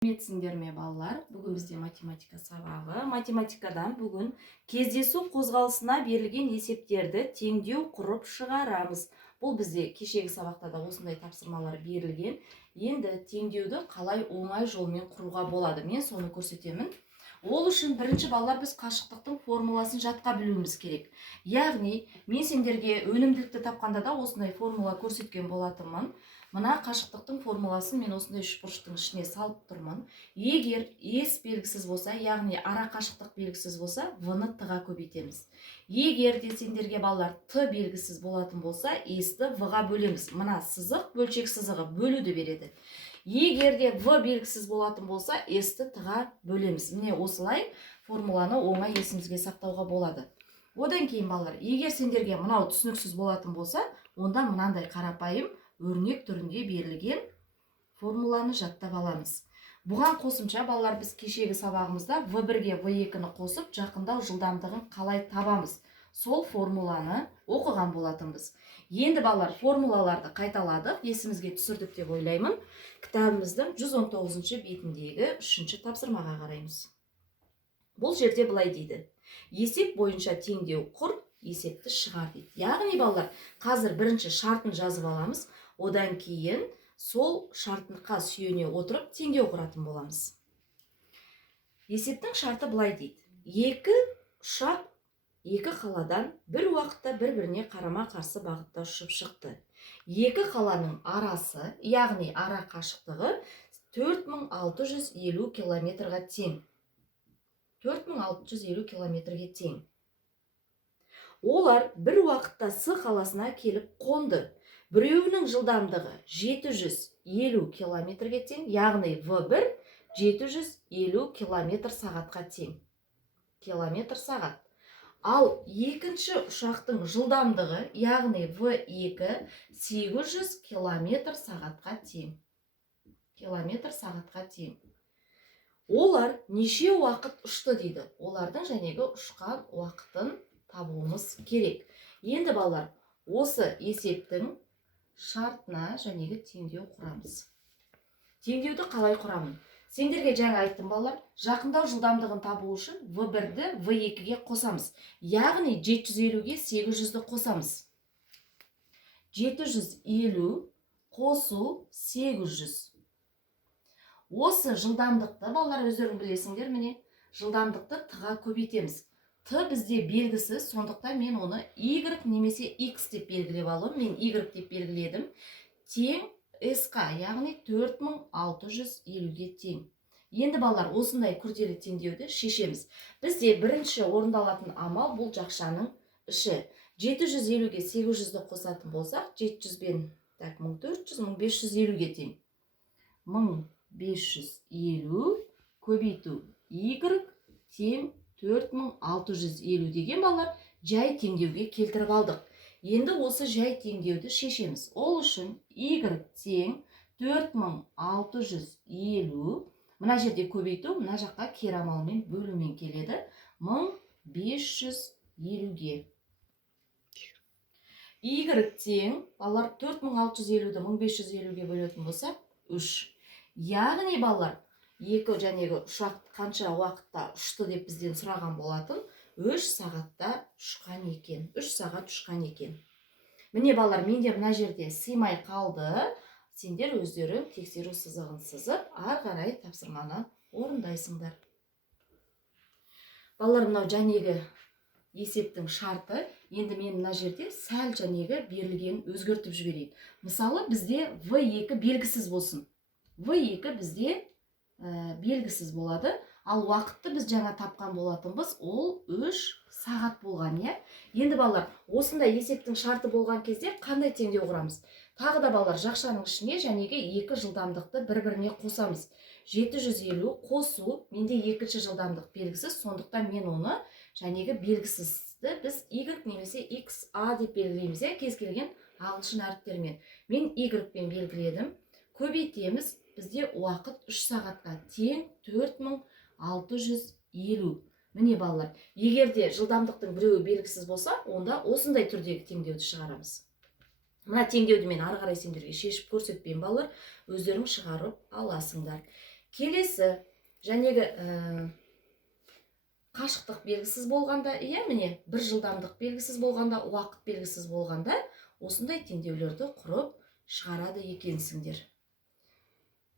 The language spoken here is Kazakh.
Сәлеметсіңдер ме балалар? Бүгін бізде математика сабағы. Математикадан бүгін кездесу қозғалысына берілген есептерді теңдеу құрып шығарамыз. Бұл бізде кешегі сабақта да осындай тапсырмалар берілген. Енді теңдеуді қалай оңай жолмен құруға болады? Мен соны көрсетемін. Ол үшін бірінші балалар біз қашықтықтың формуласын жатқа білуіміз керек. Яғни, мен сендерге өнімділікті тапқанда да осындай формула көрсеткен болатынмын. Мына қашықтықтың формуласын мен осындай үшбұрыштың ішіне салып тұрмын. Егер S белгісіз болса, яғни ара қашықтық белгісіз болса, V-ны Т-ға көбейтеміз. Егер де сендерге балалар Т белгісіз болатын болса, S-ті V-ға бөлеміз. Мына сызық бөлшек сызығы бөлуді береді. Егер де V белгісіз болатын болса, S-ті Т-ға бөлеміз. Міне осылай формуланы оңай есімізге сақтауға болады. Одан кейін балалар, егер сендерге мынау түсініксіз болатын болса, онда мынандай қарапайым өрнек түрінде берілген формуланы жаттап аламыз. Бұған қосымша балалар біз кешегі сабағымызда V1-ге V2-ні қосып жақындау жылдамдығын қалай табамыз? Сол формуланы оқыған болатынбыз. Енді балалар формулаларды қайталадық, есімізге түсірдік деп ойлаймын. Кітабымыздың 119 бетіндегі 3-ші тапсырмаға қараймыз. Бұл жерде былай дейді. Есеп бойынша теңдеу құр, есепті шығар дейді. Яғни балалар, қазір бірінші шартын жазып аламыз. Одан кейін сол шартынға сүйене отырып теңдеу құратын боламыз. Есептің шарты былай дейді. Екі ұшақ екі қаладан бір уақытта бір-біріне қарама-қарсы бағытта ұшып шықты. Екі қаланың арасы, яғни ара қашықтығы 4650 километрға тең. 4650 километрге тең. Олар бір уақытта С қаласына келіп қонды. Біреуінің жылдамдығы 750 километрге тең, яғни V1 750 километр сағатқа тең. Километр сағат. Ал екінші ұшақтың жылдамдығы, яғни V2 800 километр сағатқа тең. Километр сағатқа тең. Олар неше уақыт ұшты дейді. Олардың жәнегі ұшқан уақытын табуымыз керек. Енді балалар, осы есептің шартына жәнегі теңдеу құрамыз. Теңдеуді қалай құрамын? Сендерге жаңа айттым балалар, жақындау жылдамдығын табу үшін V1-ді V2-ге қосамыз. Яғни 750-ге 800-ді қосамыз. 750 қосу 800. Осы жылдамдықты балалар өздерің білесіңдер, міне, жылдамдықты Т-ға көбейтеміз. Т бізде белгісіз, сондықтан мен оны Y немесе X деп белгілеп алуым. Мен Y деп белгіледім. Тең S-қа, яғни 4650-ге тең. Енді балалар, осындай күрделі теңдеуді шешеміз. Бізде бірінші орындалатын амал бұл жақшаның іші. 750-ге 800-ді қосатын болсақ, 700-бен 1400, 1550-ге тең. 1550 көбейту Y тең 4650 деген балалар жай теңдеуге келтіріп алдық. Енді осы жай теңдеуді шешеміз. Ол үшін Y тең 4650, мына жерде көбейту, мына жаққа кері амалмен бөлумен келеді. 1550-ге. Y тең, балалар 4650-ді 1550-ге бөлетін болса, 3. Яғни балалар, екі жәнегі ұшақ қанша уақытта ұшты деп бізден сұраған болатын, 3 сағатта ұшқан екен. 3 сағат ұшқан екен. Міне балалар, менде мына жерде сыймай қалды. Сендер өздері тексеру сызығын сызып, ары қарай тапсырманы орындайсыңдар. Балалар, мынау жәнегі есептің шарты. Енді мен мына жерде сәл жәнегі берілген өзгертіп жіберейін. Мысалы, бізде V2 белгісіз болсын. V2 бізде белгісіз болады, ал уақытты біз жаңа тапқан болатынбыз, ол 3 сағат болған, е? Енді балалар, осындай есептің шарты болған кезде қандай теңдеу құрамыз? Тағы да балалар, жақшаның ішіне жәнегі екі жылдамдықты бір-біріне қосамыз. 750 қосу, менде екінші жылдамдық белгісіз, сондықтан мен оны жәнегі белгісізді біз Y немесе XA деп белгілейміз, кез келген ағылшын әріптермен. Мен Y-пен белгіледім, көбейтеміз. Бізде уақыт 3 сағатқа тең 4650. Міне балалар, егерде жылдамдықтың біреуі белгісіз болса, онда осындай түрдегі теңдеуді шығарамыз. Мына теңдеуді мен ары қарай сендерге шешіп көрсетпеймін балалар, өздерің шығарып аласыңдар. Келесі, жәнегі қашықтық белгісіз болғанда, иә, міне, бір жылдамдық белгісіз болғанда, уақыт белгісіз болғанда, осындай теңдеулерді құрып шығарады екенсіңдер.